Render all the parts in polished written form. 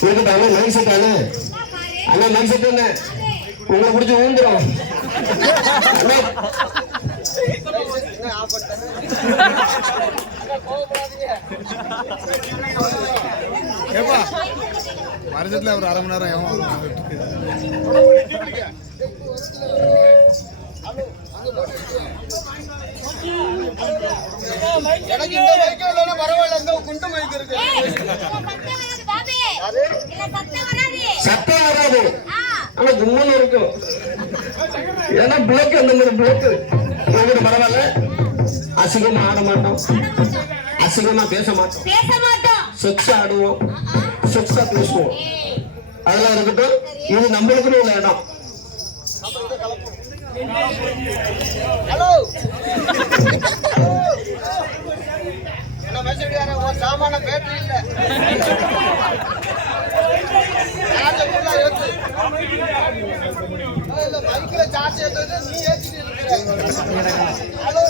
கேட்கட்டானே mic செட்டானே அண்ணா mic set என்ன உங்களை பிடிச்சி ஊந்துடும் வருஷத்துல ஒரு அரை மணி நேரம் சத்தம் வராது ஆனா கும்மன் இருக்கும் ஏன்னா பிளக்கு அந்த மாதிரி பிளக்கு பரவாயில்ல அசிங்கமா ஆட மாட்டோம் அசிங்கமா பேச மாட்டோம் செக்ஸ் ஆடுவோம் செக்ஸா பேசுவோம் அதெல்லாம் இருக்கட்டும் இது நம்மளுக்குன்னு உள்ள இடம் சாமான பேட்டரி இல்ல பைக்ல சார்ஜ் ஏத்தது நீ ஏத்திட்டு இருக்க ஹலோ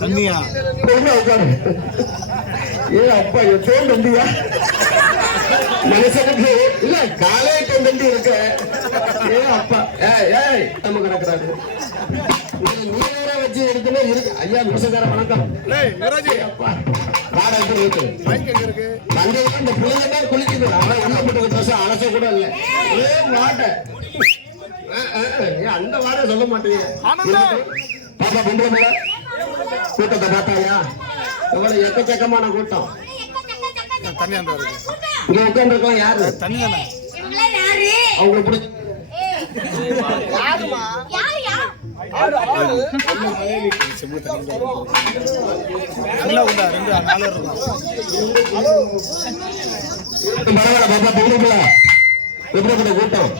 தண்ணியா ஏ அப்பா எப்போ தண்டியா மனுஷனுக்கு இல்ல காலேஜ் தண்டி இருக்க ஏ அப்பா ஏய் நம்ம கிடக்குறாரு நீர வச்சு எடுத்துனே இருக்கு ஐயா மிஷக்கார வணக்கம் இந்த பிள்ளைங்க தான் குளிக்குது அவன் உள்ள போட்டு ட்ரெஸ் அலச கூட இல்ல ஏ வாட்டை அந்த வாடகை சொல்ல மாட்டீங்க பாப்பா பொம்பளை கூட்டத்தை பார்த்தாயா எவ்வளவு எக்கச்சக்கமான கூட்டம் இங்க உட்கார்ந்து இருக்கலாம் யாரு அவங்க பிடிச்சி கூட்டம்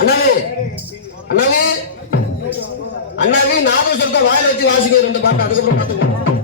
அண்ணாவே அண்ணாவே அண்ணாவே நாதஸ்வரத்தை வாயில வச்சு வாசிக்க 2 பாட்டு அதுக்கப்புறம் பார்த்துக்கோ